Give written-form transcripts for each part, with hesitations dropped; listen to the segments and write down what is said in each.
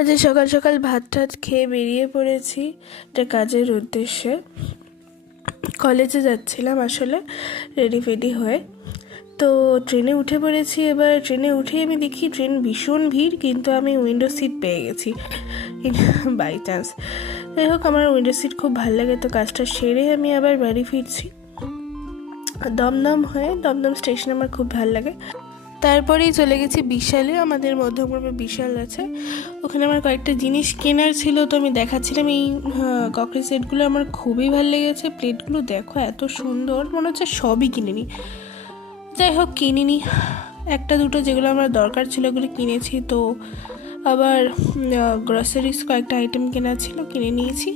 আজ সকাল সকাল ভাত টাত খেয়ে বেরিয়ে পড়েছি একটা কাজের উদ্দেশ্যে। কলেজে যাচ্ছিলাম আসলে, রেডি ফেডি হয়ে। তো ট্রেনে উঠে পড়েছি। এবার ট্রেনে উঠেই আমি দেখি ট্রেন ভীষণ ভিড়, কিন্তু আমি উইন্ডো সিট পেয়ে গেছি বাই চান্স। যাই হোক, আমার উইন্ডো সিট খুব ভালো লাগে। তো কাজটা সেরে আমি আবার বাড়ি ফিরছি দমদম হয়ে। দমদম স্টেশন আমার খুব ভালো লাগে। তারপরেই চলে গেছি বিশালে। আমাদের মধ্যমগ্রামে বিশাল আছে, ওখানে আমার কয়েকটা জিনিস কেনার ছিল। তো আমি দেখাচ্ছিলাম এই ক্রকারি সেটগুলো, আমার খুবই ভালো লেগেছে। প্লেটগুলো দেখো এত সুন্দর, মনে হচ্ছে সবই কিনে নিই। যাই হোক, কিনিনি, একটা দুটো যেগুলো আমার দরকার ছিল ওগুলো কিনেছি। তো আবার গ্রসারিজ কয়েকটা আইটেম কেনা ছিল, কিনে নিয়েছি।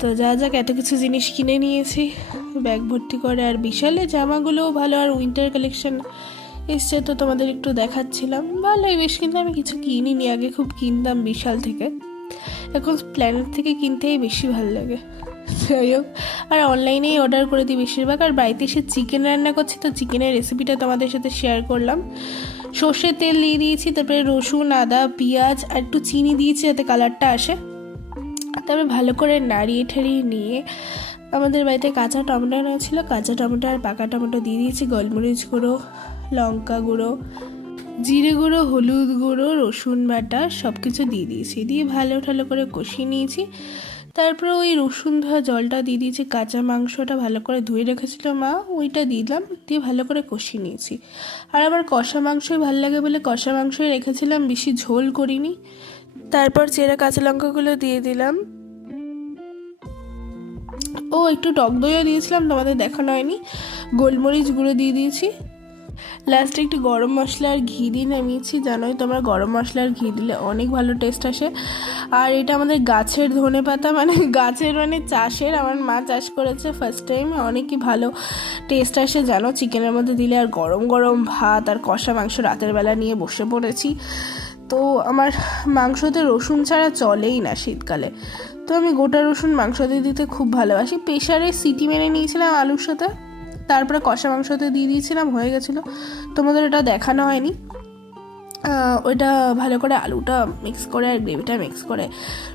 তো যাক, এত কিছু জিনিস কিনে নিয়েছি ব্যাগ ভর্তি করে। আর বিশালে জামাগুলোও ভালো, আর উইন্টার কালেকশন এসছে, তো তোমাদের একটু দেখাচ্ছিলাম। ভালোই বেশ, কিন্তু আমি কিছু কিনিনি। আগে খুব কিনতাম বিশাল থেকে, এখন প্ল্যানেট থেকে কিনতেই বেশি ভালো লাগে। যাই হোক, আর অনলাইনেই অর্ডার করে দিই বেশিরভাগ। আর বাড়িতে এসে চিকেন রান্না করছি, তো চিকেনের রেসিপিটা তোমাদের সাথে শেয়ার করলাম। সর্ষের তেল দিয়ে দিয়েছি, তারপরে রসুন, আদা, পেঁয়াজ আর একটু চিনি দিয়েছি যাতে কালারটা আসে। তারপরে ভালো করে নাড়িয়ে ঠাড়িয়ে নিয়ে আমাদের বাড়িতে কাঁচা টমেটো নেওয়া ছিল, কাঁচা টমেটো আর পাকা টমেটো দিয়ে দিয়েছি। গোলমরিচ গুঁড়ো, লঙ্কা গুঁড়ো, জিরে গুঁড়ো, হলুদ গুঁড়ো, রসুন বাটা সব কিছু দিয়ে দিয়েছি। দিয়ে ভালো করে কষিয়ে নিয়েছি। তারপরে ওই রসুন ধোয়া জলটা দিয়ে দিয়েছি। কাঁচা মাংসটা ভালো করে ধুয়ে রেখেছিল মা, ওইটা দিলাম, দিয়ে ভালো করে কষিয়ে নিয়েছি। আর আমার কষা মাংসই ভালো লাগে বলে কষা মাংসই রেখেছিলাম, বেশি ঝোল করিনি। তারপর চেরা কাঁচা লঙ্কাগুলো দিয়ে দিলাম। একটু টক দইও দিয়েছিলাম, তোমাদের দেখানো হয়নি। গোলমরিচ গুঁড়ো দিয়ে দিয়েছি। লাস্টে একটু গরম মশলা আর ঘি দিয়ে নামিয়েছি। জানোই তোমরা, গরম মশলা আর ঘি দিলে অনেক ভালো টেস্ট আসে। আর এটা আমাদের গাছের ধনেপাতা, মানে চাষের, আমার মা চাষ করেছে ফার্স্ট টাইম। অনেকই ভালো টেস্ট আসে জানো চিকেনের মধ্যে দিলে। আর গরম গরম ভাত আর কষা মাংস রাতের বেলা নিয়ে বসে পড়েছি। তো আমার মাংসতে রসুন ছাড়া চলেই না শীতকালে, তো আমি গোটা রসুন মাংসতে দিতে খুব ভালোবাসি। প্রেশারে সিটি মেরে নিয়েছিলাম আলুর সাথে, তারপরে কষা মাংসতে দিয়ে দিয়েছিলাম, হয়ে গেছিলো। তোমাদের এটা দেখানো হয়নি। ওইটা ভালো করে আলুটা মিক্স করে আর গ্রেভিটা মিক্স করে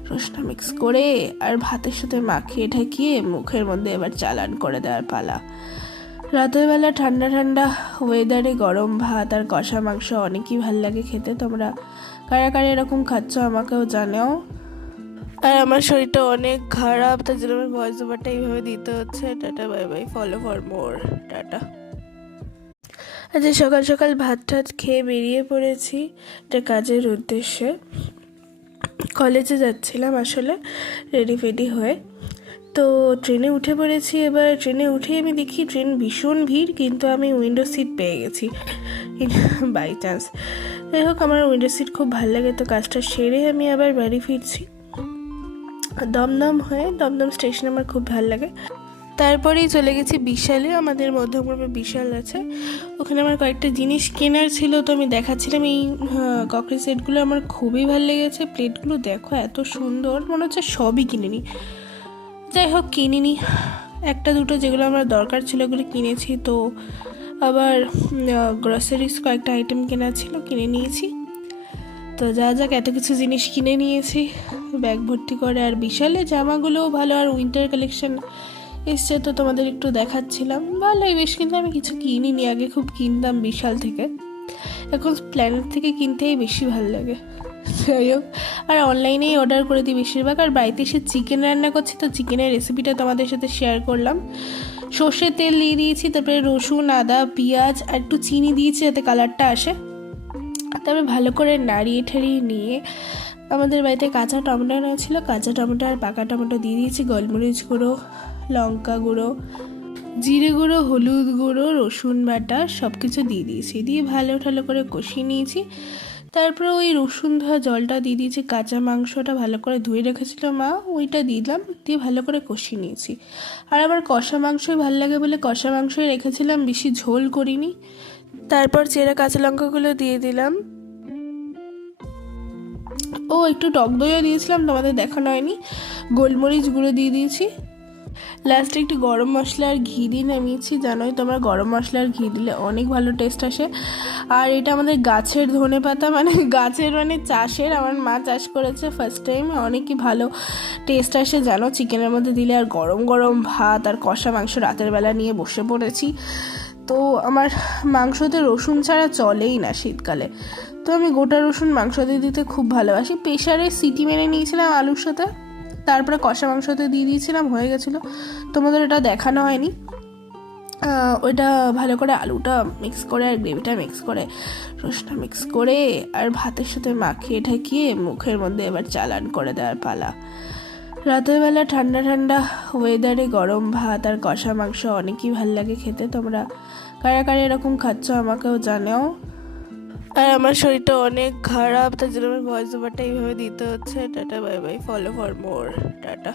রসুনটা মিক্স করে আর ভাতের সাথে মাখিয়ে ঠাকিয়ে মুখের মধ্যে এবার চালান করে দেওয়ার পালা। রাতের বেলা ঠান্ডা ঠান্ডা ওয়েদারে গরম ভাত আর কষা মাংস অনেকই ভালো লাগে খেতে। তোমরা কারা কারা এরকম খাচ্ছ আমাকেও জানাও। আর আমার শরীরটা অনেক খারাপ, তার জন্য আমার ভয়েস ওভারটা এইভাবে দিতে হচ্ছে। Tata, bye bye, follow for more, tata. আজ সকাল সকাল ভাত টাত খেয়ে বেরিয়ে পড়েছি একটা কাজের উদ্দেশ্যে। কলেজে যাচ্ছিলাম আসলে, রেডি ফেডি হয়ে। তো ট্রেনে উঠে পড়েছি। এবার ট্রেনে উঠেই আমি দেখি ট্রেন ভীষণ ভিড়, কিন্তু আমি উইন্ডো সিট পেয়ে গেছি বাই চান্স। যাই হোক, আমার উইন্ডো সিট খুব ভালো লাগে। তো কাজটা সেরে আমি আবার বাড়ি ফিরছি দমদম হয়ে। দমদম স্টেশন আমার খুব ভালো লাগে। তারপরেই চলে গেছি বিশালে। আমাদের মধ্যমগ্রামে বিশাল আছে, ওখানে আমার কয়েকটা জিনিস কেনার ছিল। তো আমি দেখাচ্ছিলাম এই ক্রকারি সেটগুলো, আমার খুবই ভালো লেগেছে। প্লেটগুলো দেখো এত সুন্দর, মনে হচ্ছে সবই কিনে নিই। যাই হোক, কিনিনি, একটা দুটো যেগুলো আমার দরকার ছিল ওগুলো কিনেছি। তো আবার গ্রসারিজ কয়েকটা আইটেম কেনা ছিল, কিনে নিয়েছি। তো যাক, এত কিছু জিনিস কিনে নিয়েছি ব্যাগ ভর্তি করে। আর বিশালে জামাগুলোও ভালো, আর উইন্টার কালেকশন এসছে, তো তোমাদের একটু দেখাচ্ছিলাম। ভালোই বেশ, কিন্তু আমি কিছু কিনিনি। আগে খুব কিনতাম বিশাল থেকে, এখন প্ল্যানেট থেকে কিনতেই বেশি ভালো লাগে। যাই হোক, আর অনলাইনেই অর্ডার করে দিই বেশিরভাগ। আর বাড়িতে এসে চিকেন রান্না করছি, তো চিকেনের রেসিপিটা তোমাদের সাথে শেয়ার করলাম। সর্ষের তেল দিয়ে দিয়েছি, তারপরে রসুন, আদা, পেঁয়াজ আর একটু চিনি দিয়েছি যাতে কালারটা আসে। তারপরে ভালো করে নাড়িয়ে ঠাড়িয়ে নিয়ে আমাদের বাড়িতে কাঁচা টমেটো নেওয়া ছিল, কাঁচা টমেটো আর পাকা টমেটো দিয়ে দিয়েছি। গোলমরিচ গুঁড়ো, লঙ্কা গুঁড়ো, জিরে গুঁড়ো, হলুদ গুঁড়ো, রসুন বাটা সব কিছু দিয়ে দিয়েছি। দিয়ে ভালো করে কষিয়ে নিয়েছি। তারপরে ওই রসুন ধোয়া জলটা দিয়ে দিয়েছি। কাঁচা মাংসটা ভালো করে ধুয়ে রেখেছিল মা, ওইটা দিলাম, দিয়ে ভালো করে কষিয়ে নিয়েছি। আর আমার কষা মাংসই ভালো লাগে বলে কষা মাংসই রেখেছিলাম, বেশি ঝোল করিনি। তারপর চেরা কাঁচা লঙ্কাগুলো দিয়ে দিলাম। একটু টক দইও দিয়েছিলাম, তোমাদের দেখানো হয়নি। গোলমরিচ গুঁড়ো দিয়ে দিয়েছি। লাস্টে একটু গরম মশলা আর ঘি দিয়ে নামিয়েছি। জানোই তোমরা গরম মশলা আর ঘি দিলে অনেক ভালো টেস্ট আসে। আর এটা আমাদের গাছের ধনেপাতা, মানে গাছের মানে চাষের, আমার মা চাষ করেছে ফার্স্ট টাইম। অনেকই ভালো টেস্ট আসে জানো চিকেনের মধ্যে দিলে। আর গরম গরম ভাত আর কষা মাংস রাতের বেলা নিয়ে বসে পড়েছি। তো আমার মাংসতে রসুন ছাড়া চলেই না শীতকালে, তো আমি গোটা রসুন মাংসতে দিতে খুব ভালোবাসি। প্রেশারে সিটি মেরে নিয়েছিলাম আলুর সাথে, তারপরে কষা মাংসতে দিয়ে দিয়েছিলাম, হয়ে গেছিলো। তোমাদের এটা দেখানো হয়নি। ওইটা ভালো করে আলুটা মিক্স করে আর গ্রেভিটা মিক্স করে রসুনটা মিক্স করে আর ভাতের সাথে মাখিয়ে ঠাকিয়ে মুখের মধ্যে এবার চালান করে দেওয়ার পালা। রাতের বেলা ঠান্ডা ঠান্ডা ওয়েদারে গরম ভাত আর কষা মাংস অনেকই ভালো লাগে খেতে। তোমরা কারা কারা এরকম খাচ্ছ আমাকেও জানাও। আর আমার শরীরটা অনেক খারাপ, তার জন্য আমার ভয়েস ওভারটা এইভাবে দিতে হচ্ছে। Tata, bye bye, follow for more, tata.